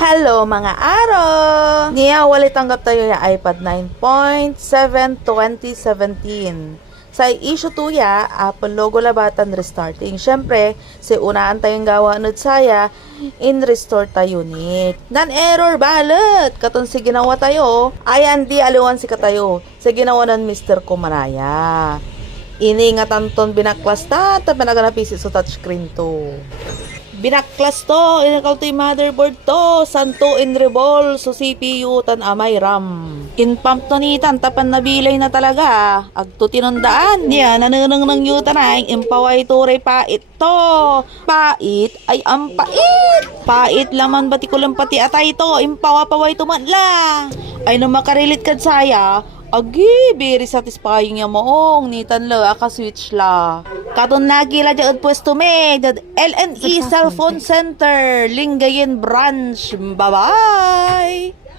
Hello mga araw! Niya walit tanggap tayo yung iPad 9.7 2017. Sa issue 2 ya, Apple logo labatan restarting. Siyempre, si unaan tayong gawa nud saya, in restore tayo unit. Non-error balat! Katon si ginawa tayo, ayan di aliwan si katayo. Si ginawa ng Mr. Kumaraya. Iningatan ton binaklas ta, tapos naganapisi sa touchscreen to. Binaklas to, inakal to yung motherboard to, santo in revol, so CPU tan amay RAM. In pump to ni tapan nabilay na talaga, agto tinundaan, niya nanunang ng yuta na, impaway turay pait to. Pait ay ang pait. Pait laman bati ko lang pati atay to, impawapaway to man la. Ay no makarilit kad saya, agi, very satisfying yung moong nitan la, aka-switch la. Katon nagila dyan pwesto me, dyan LNE Cellphone Center, Lingayen Branch. Bye-bye!